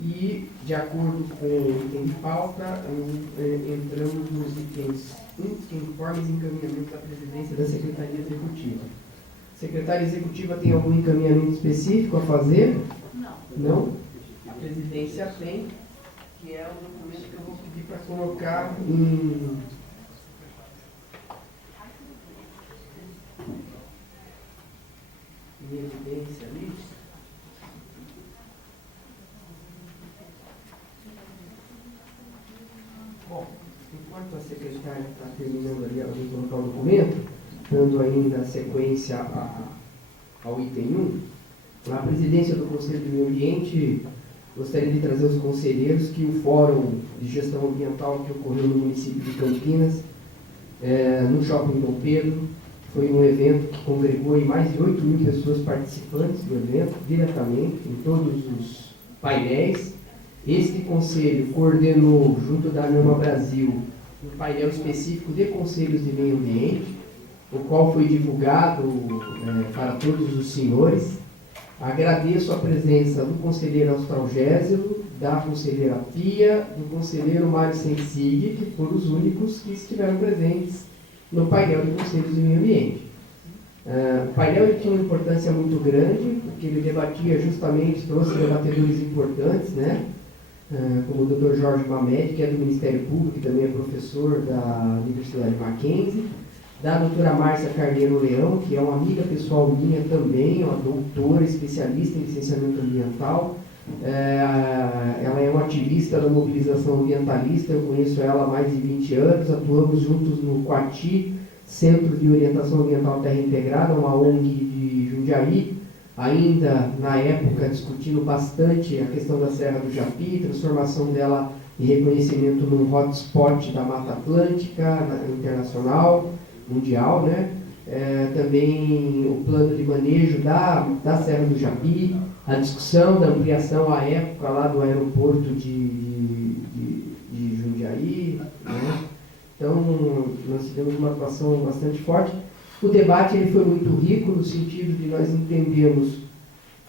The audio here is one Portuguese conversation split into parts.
E, de acordo com o item de pauta, entramos nos itens informes e encaminhamentos da presidência da Secretaria Executiva. A Secretaria Executiva tem algum encaminhamento específico a fazer? Não? A presidência tem, que é o documento que eu vou pedir para colocar em evidência ali. Bom, enquanto a secretária está terminando ali, ela vai colocar o documento, dando ainda sequência ao item 1, a presidência do Conselho de Meio Ambiente gostaria de trazer os conselheiros que o Fórum de Gestão Ambiental que ocorreu no município de Campinas, no Shopping Dom Pedro, foi um evento que congregou mais de 8.000 pessoas participantes do evento, diretamente, em todos os painéis. Este conselho coordenou, junto da ANAMA Brasil, um painel específico de conselhos de meio ambiente, o qual foi divulgado para todos os senhores. Agradeço a presença do conselheiro Australgésilo, da conselheira Pia, do conselheiro Mário Sensig, que foram os únicos que estiveram presentes no painel de conselhos de meio ambiente. O painel tinha uma importância muito grande, porque ele debatia justamente, trouxe debatedores importantes, né? Como o Dr. Jorge Mamed, que é do Ministério Público e também é professor da Universidade Mackenzie, da doutora Márcia Carneiro Leão, que é uma amiga pessoal minha também, uma doutora especialista em licenciamento ambiental. Ela é uma ativista da mobilização ambientalista, eu conheço ela há mais de 20 anos, atuamos juntos no Coati, Centro de Orientação Ambiental Terra Integrada, uma ONG de Jundiaí, ainda na época discutindo bastante a questão da Serra do Japi, transformação dela em reconhecimento num hotspot da Mata Atlântica internacional, mundial, né? Também o plano de manejo da Serra do Japi, a discussão da ampliação à época lá do aeroporto de Jundiaí, né? Então, nós tivemos uma atuação bastante forte. O debate ele foi muito rico no sentido de nós entendermos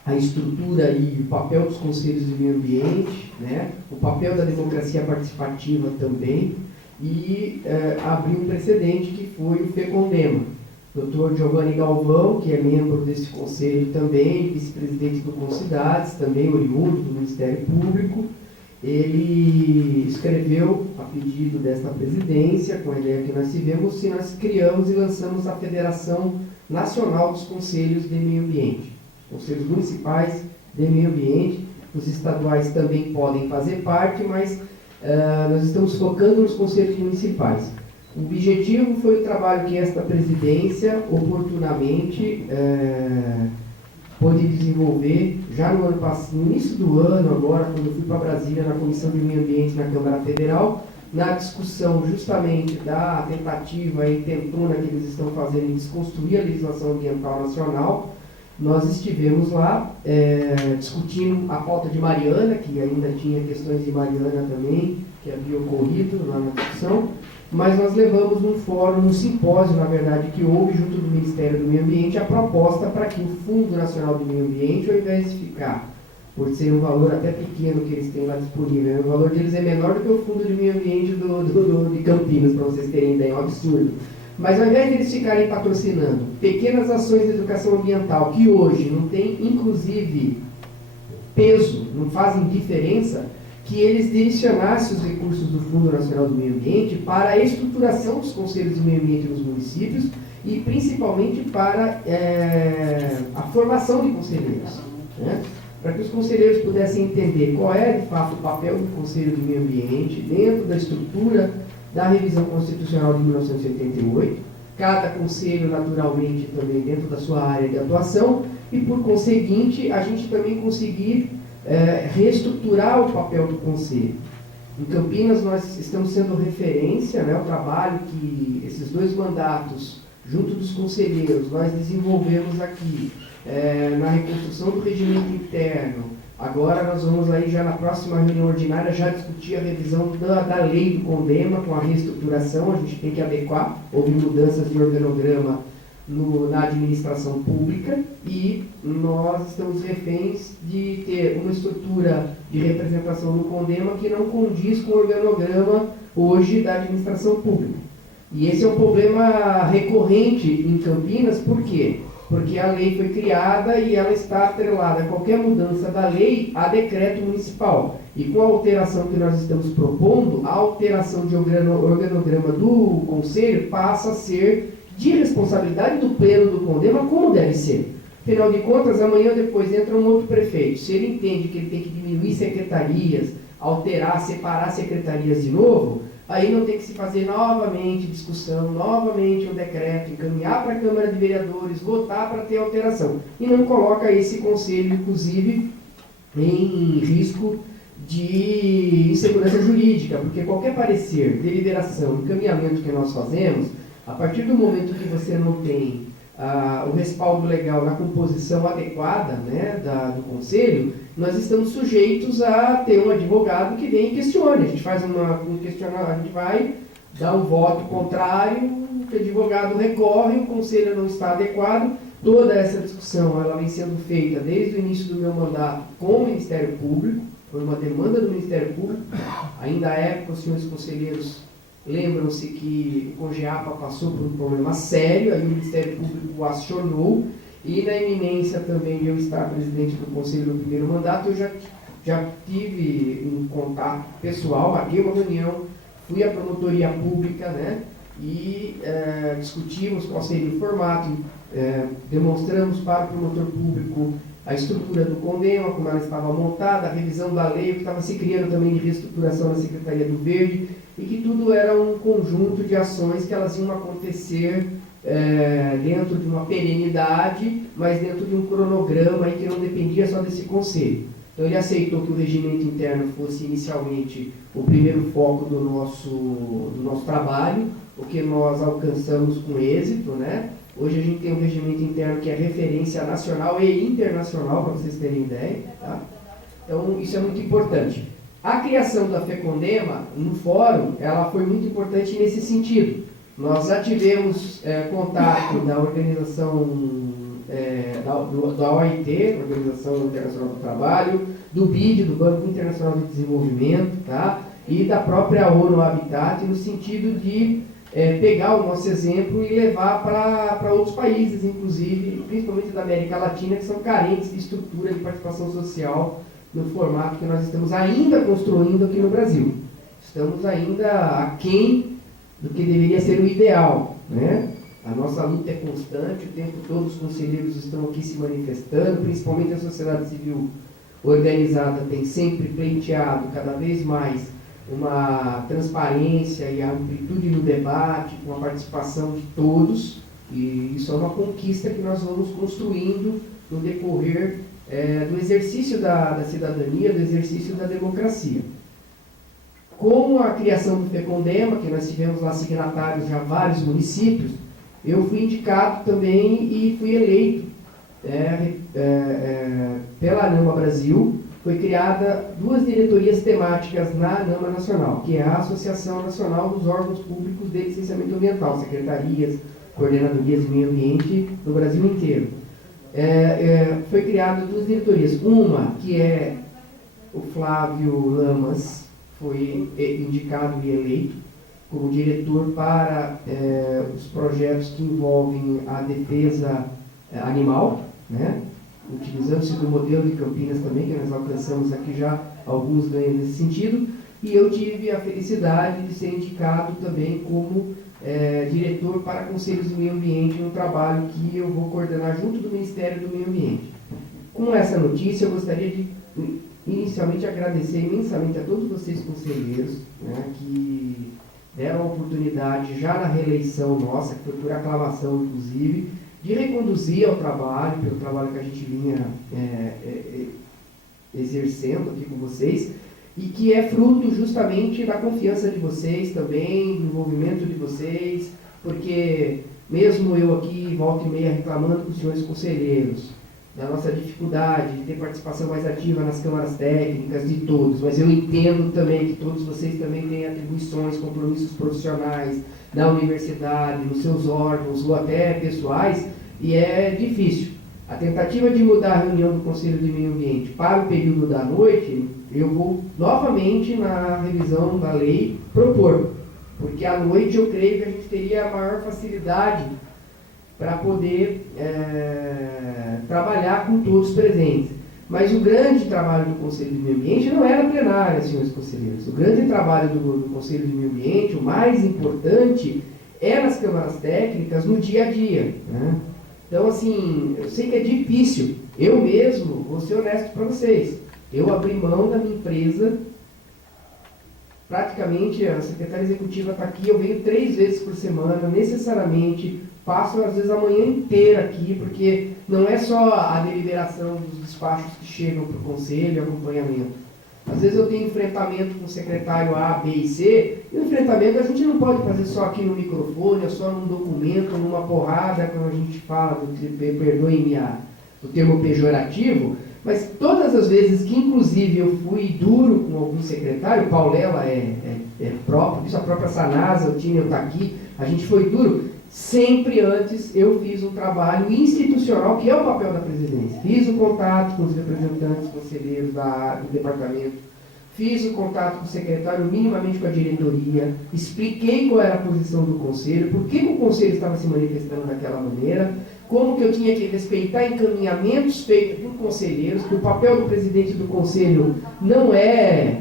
a estrutura e o papel dos conselhos de meio ambiente, né? O papel da democracia participativa também, e abriu um precedente que foi o FECONDEMA. Dr. Giovanni Galvão, que é membro desse conselho também, vice-presidente do Concidades, também oriundo do Ministério Público, ele escreveu, a pedido desta presidência, com a ideia que nós tivemos, se nós criamos e lançamos a Federação Nacional dos Conselhos de Meio Ambiente. Conselhos municipais de meio ambiente, os estaduais também podem fazer parte, mas nós estamos focando nos conselhos municipais. O objetivo foi o trabalho que esta presidência, oportunamente, pôde desenvolver já no ano passado, no início do ano, agora, quando eu fui para Brasília, na Comissão de Meio Ambiente na Câmara Federal, na discussão justamente da tentativa intentona que eles estão fazendo em desconstruir a legislação ambiental nacional. Nós estivemos lá discutindo a pauta de Mariana, que ainda tinha questões de Mariana também, que havia ocorrido lá na discussão, mas nós levamos num fórum, num simpósio, na verdade, que houve junto do Ministério do Meio Ambiente, a proposta para que o Fundo Nacional do Meio Ambiente, ao invés de ficar, por ser um valor até pequeno que eles têm lá disponível, o valor deles é menor do que o Fundo de Meio Ambiente de Campinas, para vocês terem ideia, é um absurdo. Mas ao invés de eles ficarem patrocinando pequenas ações de educação ambiental, que hoje não tem, inclusive, peso, não fazem diferença, que eles direcionassem os recursos do Fundo Nacional do Meio Ambiente para a estruturação dos conselhos de meio ambiente nos municípios e principalmente para a formação de conselheiros, né? Para que os conselheiros pudessem entender qual é, de fato, o papel do Conselho de Meio Ambiente dentro da estrutura da revisão constitucional de 1988, cada conselho, naturalmente, também dentro da sua área de atuação, e, por conseguinte, a gente também conseguir reestruturar o papel do conselho. Em Campinas, nós estamos sendo referência, né, ao trabalho que esses 2 mandatos, junto dos conselheiros, nós desenvolvemos aqui, na reconstrução do regimento interno. Agora nós vamos aí já na próxima reunião ordinária já discutir a revisão da lei do CONDEMA com a reestruturação, a gente tem que adequar, houve mudanças de organograma na administração pública e nós estamos reféns de ter uma estrutura de representação no CONDEMA que não condiz com o organograma hoje da administração pública. E esse é um problema recorrente em Campinas, por quê? Porque a lei foi criada e ela está atrelada a qualquer mudança da lei a decreto municipal. E com a alteração que nós estamos propondo, a alteração de organograma do Conselho passa a ser de responsabilidade do pleno do CONDEMA, como deve ser. Afinal de contas, amanhã depois entra um outro prefeito. Se ele entende que ele tem que diminuir secretarias, alterar, separar secretarias de novo, aí não tem que se fazer novamente discussão, novamente um decreto, encaminhar para a Câmara de Vereadores, votar para ter alteração. E não coloca esse conselho, inclusive, em risco de insegurança jurídica, porque qualquer parecer, deliberação, encaminhamento que nós fazemos, a partir do momento que você não tem o respaldo legal na composição adequada, né, do conselho, nós estamos sujeitos a ter um advogado que vem e questione. A gente faz um questionário, a gente vai dar um voto contrário, o advogado recorre, o conselho não está adequado. Toda essa discussão ela vem sendo feita desde o início do meu mandato com o Ministério Público, foi uma demanda do Ministério Público. Ainda à época, os senhores conselheiros lembram-se que o CONGEAPA passou por um problema sério, aí o Ministério Público acionou, e na iminência também de eu estar presidente do Conselho no primeiro mandato, eu já tive um contato pessoal, marquei uma reunião, fui à promotoria pública, né, e discutimos qual seria o formato, demonstramos para o promotor público a estrutura do CONDEMA, como ela estava montada, a revisão da lei, o que estava se criando também de reestruturação na Secretaria do Verde, e que tudo era um conjunto de ações que elas iam acontecer dentro de uma perenidade, mas dentro de um cronograma e que não dependia só desse conselho. Então ele aceitou que o regimento interno fosse inicialmente o primeiro foco do nosso trabalho, o que nós alcançamos com êxito, né? Hoje a gente tem um regimento interno que é referência nacional e internacional, para vocês terem ideia, tá? Então isso é muito importante. A criação da FECONDEMA no fórum, ela foi muito importante nesse sentido. Nós já tivemos contato da organização da OIT, Organização Internacional do Trabalho, do BID, do Banco Internacional de Desenvolvimento, tá? E da própria ONU Habitat, no sentido de pegar o nosso exemplo e levar para outros países, inclusive, principalmente da América Latina, que são carentes de estrutura de participação social no formato que nós estamos ainda construindo aqui no Brasil. Estamos ainda aquém do que deveria ser o ideal, né? A nossa luta é constante, o tempo todo os conselheiros estão aqui se manifestando, principalmente a sociedade civil organizada tem sempre pleiteado cada vez mais uma transparência e a amplitude no debate, com a participação de todos, e isso é uma conquista que nós vamos construindo no decorrer do exercício da cidadania, do exercício da democracia. Com a criação do FECONDEMA, que nós tivemos lá signatários já vários municípios, eu fui indicado também e fui eleito pela ANAMA Brasil. Foi criada 2 diretorias temáticas na ANAMA Nacional, que é a Associação Nacional dos Órgãos Públicos de Licenciamento Ambiental, secretarias, coordenadorias de meio ambiente no Brasil inteiro. Foi criada 2 diretorias. Uma, que é o Flávio Lamas, foi indicado e eleito como diretor para os projetos que envolvem a defesa animal, né? Utilizando-se do modelo de Campinas também, que nós alcançamos aqui já alguns ganhos nesse sentido, e eu tive a felicidade de ser indicado também como diretor para conselhos do meio ambiente, no trabalho que eu vou coordenar junto do Ministério do Meio Ambiente. Com essa notícia, eu gostaria de inicialmente agradecer imensamente a todos vocês conselheiros, né, que deram a oportunidade já na reeleição nossa, que foi por aclamação inclusive, de reconduzir ao trabalho, pelo trabalho que a gente vinha exercendo aqui com vocês, e que é fruto justamente da confiança de vocês também, do envolvimento de vocês, porque mesmo eu aqui, volta e meia, reclamando com os senhores conselheiros, da nossa dificuldade de ter participação mais ativa nas câmaras técnicas de todos, mas eu entendo também que todos vocês também têm atribuições, compromissos profissionais na universidade, nos seus órgãos ou até pessoais, e é difícil. A tentativa de mudar a reunião do Conselho de Meio Ambiente para o período da noite, eu vou novamente na revisão da lei propor, porque à noite eu creio que a gente teria a maior facilidade para poder trabalhar com todos presentes. Mas o grande trabalho do Conselho de Meio Ambiente não é na plenária, senhores conselheiros. O grande trabalho do Conselho de Meio Ambiente, o mais importante, é nas câmaras técnicas, no dia a dia, né? Então, assim, eu sei que é difícil. Eu mesmo, vou ser honesto para vocês, eu abri mão da minha empresa, praticamente a secretária executiva está aqui, eu venho 3 vezes por semana, necessariamente, passo às vezes a manhã inteira aqui, porque não é só a deliberação dos despachos que chegam para o conselho e acompanhamento. Às vezes eu tenho enfrentamento com o secretário A, B e C, e o enfrentamento a gente não pode fazer só aqui no microfone, ou só num documento, numa porrada, quando a gente fala, perdoem-me o termo pejorativo, mas todas as vezes que inclusive eu fui duro com algum secretário, Paulela é próprio, isso a própria Sanasa, o time está aqui, a gente foi duro, sempre antes eu fiz um trabalho institucional, que é o papel da presidência. Fiz o contato com os representantes conselheiros do departamento, fiz o contato com o secretário, minimamente com a diretoria, expliquei qual era a posição do conselho, por que o conselho estava se manifestando daquela maneira, como que eu tinha que respeitar encaminhamentos feitos por conselheiros, que o papel do presidente do conselho não é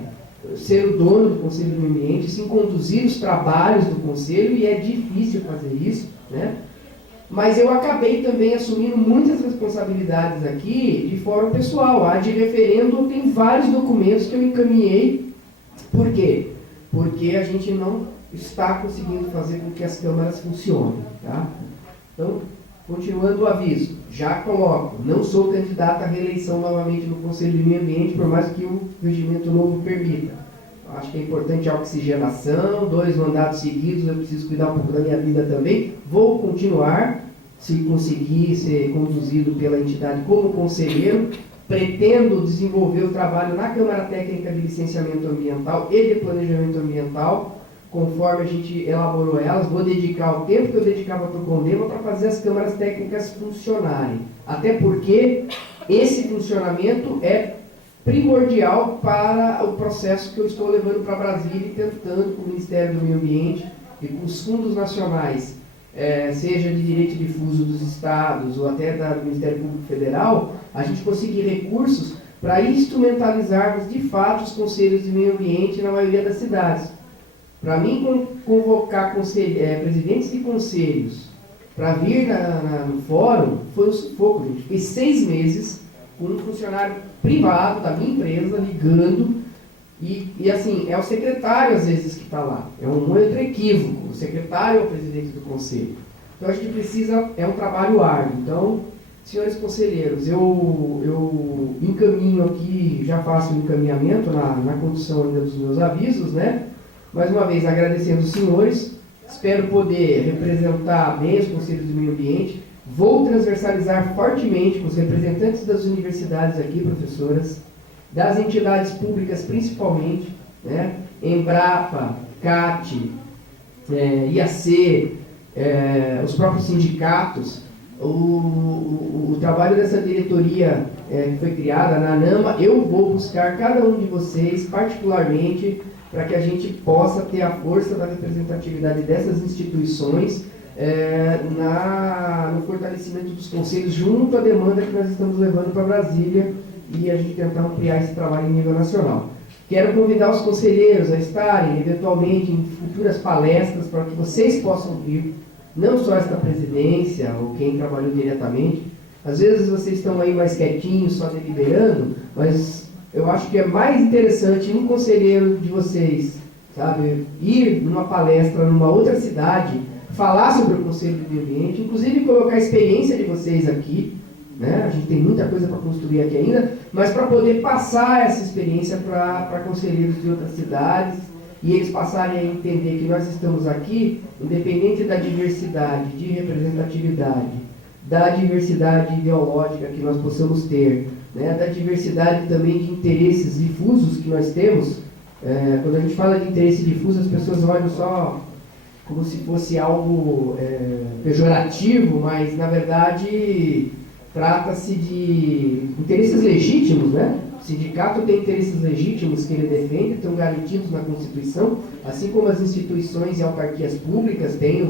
ser o dono do Conselho do Meio Ambiente, sim conduzir os trabalhos do Conselho, e é difícil fazer isso, né? Mas eu acabei também assumindo muitas responsabilidades aqui de forma pessoal. A de referendo tem vários documentos que eu encaminhei. Por quê? Porque a gente não está conseguindo fazer com que as câmaras funcionem, tá? Então, continuando o aviso, já coloco, não sou candidato à reeleição novamente no Conselho de Meio Ambiente, por mais que o regimento novo permita. Acho que é importante a oxigenação, 2 mandatos seguidos, eu preciso cuidar um pouco da minha vida também. Vou continuar, se conseguir ser conduzido pela entidade como conselheiro. Pretendo desenvolver o trabalho na Câmara Técnica de Licenciamento Ambiental e de Planejamento Ambiental, conforme a gente elaborou elas. Vou dedicar o tempo que eu dedicava para o CONDEMA para fazer as câmaras técnicas funcionarem. Até porque esse funcionamento é primordial para o processo que eu estou levando para Brasília e tentando com o Ministério do Meio Ambiente e com os fundos nacionais, seja de direito difuso dos estados ou até do Ministério Público Federal, a gente conseguir recursos para instrumentalizarmos de fato os conselhos de meio ambiente na maioria das cidades. Para mim, convocar presidentes de conselhos para vir no fórum foi um sufoco, gente. Fiquei 6 meses com um funcionário privado da minha empresa ligando, e assim, é o secretário às vezes que está lá. É um outro equívoco. O secretário é o presidente do conselho. Então a gente precisa, é um trabalho árduo. Então, senhores conselheiros, eu encaminho aqui, já faço o encaminhamento na condução ainda dos meus avisos, né? Mais uma vez, agradecendo os senhores, espero poder representar bem os conselhos do meio ambiente. Vou transversalizar fortemente com os representantes das universidades aqui, professoras, das entidades públicas principalmente, né? Embrapa, CAT, IAC, os próprios sindicatos. O trabalho dessa diretoria que foi criada na ANAMA, eu vou buscar cada um de vocês, particularmente, para que a gente possa ter a força da representatividade dessas instituições no fortalecimento dos conselhos, junto à demanda que nós estamos levando para Brasília, e a gente tentar ampliar esse trabalho em nível nacional. Quero convidar os conselheiros a estarem, eventualmente, em futuras palestras, para que vocês possam vir, não só esta presidência, ou quem trabalhou diretamente. Às vezes vocês estão aí mais quietinhos, só deliberando, mas eu acho que é mais interessante um conselheiro de vocês, sabe, ir numa palestra numa outra cidade, falar sobre o Conselho do Meio Ambiente, inclusive colocar a experiência de vocês aqui, né? A gente tem muita coisa para construir aqui ainda, mas para poder passar essa experiência para conselheiros de outras cidades, e eles passarem a entender que nós estamos aqui, independente da diversidade, de representatividade, da diversidade ideológica que nós possamos ter, né, da diversidade também de interesses difusos que nós temos. Quando a gente fala de interesse difuso, as pessoas olham só como se fosse algo pejorativo, mas na verdade trata-se de interesses legítimos, né? O sindicato tem interesses legítimos que ele defende, estão garantidos na Constituição, assim como as instituições e autarquias públicas têm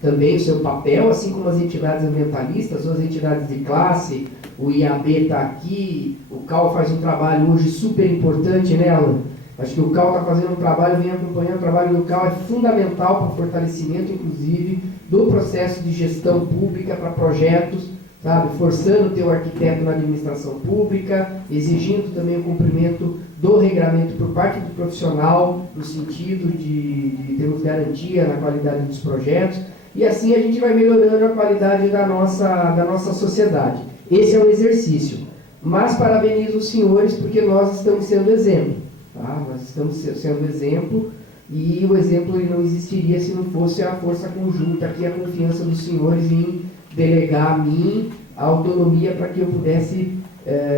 também o seu papel, assim como as entidades ambientalistas ou as entidades de classe. O IAB está aqui, o CAL faz um trabalho hoje super importante, né, Alan? Acho que o CAL está fazendo um trabalho, vem acompanhando o trabalho do CAL, é fundamental para o fortalecimento, inclusive, do processo de gestão pública para projetos, sabe? Forçando o teu arquiteto na administração pública, exigindo também o cumprimento do regramento por parte do profissional, no sentido de termos garantia na qualidade dos projetos, e assim a gente vai melhorando a qualidade da nossa sociedade. Esse é um exercício. Mas parabenizo os senhores porque nós estamos sendo exemplo. Tá? Nós estamos sendo exemplo e o exemplo ele não existiria se não fosse a força conjunta aqui, a confiança dos senhores em delegar a mim a autonomia para que eu pudesse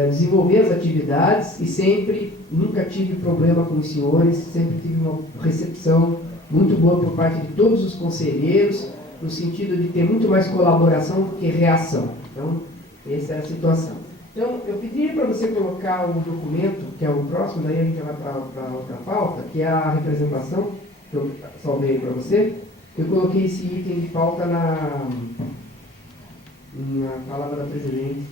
desenvolver as atividades e nunca tive problema com os senhores, sempre tive uma recepção muito boa por parte de todos os conselheiros, no sentido de ter muito mais colaboração do que reação. Então, essa é a situação. Então, eu pediria para você colocar o documento, que é o próximo, daí a gente vai para outra pauta, que é a representação, que eu salvei para você. Eu coloquei esse item de pauta na palavra da presidente.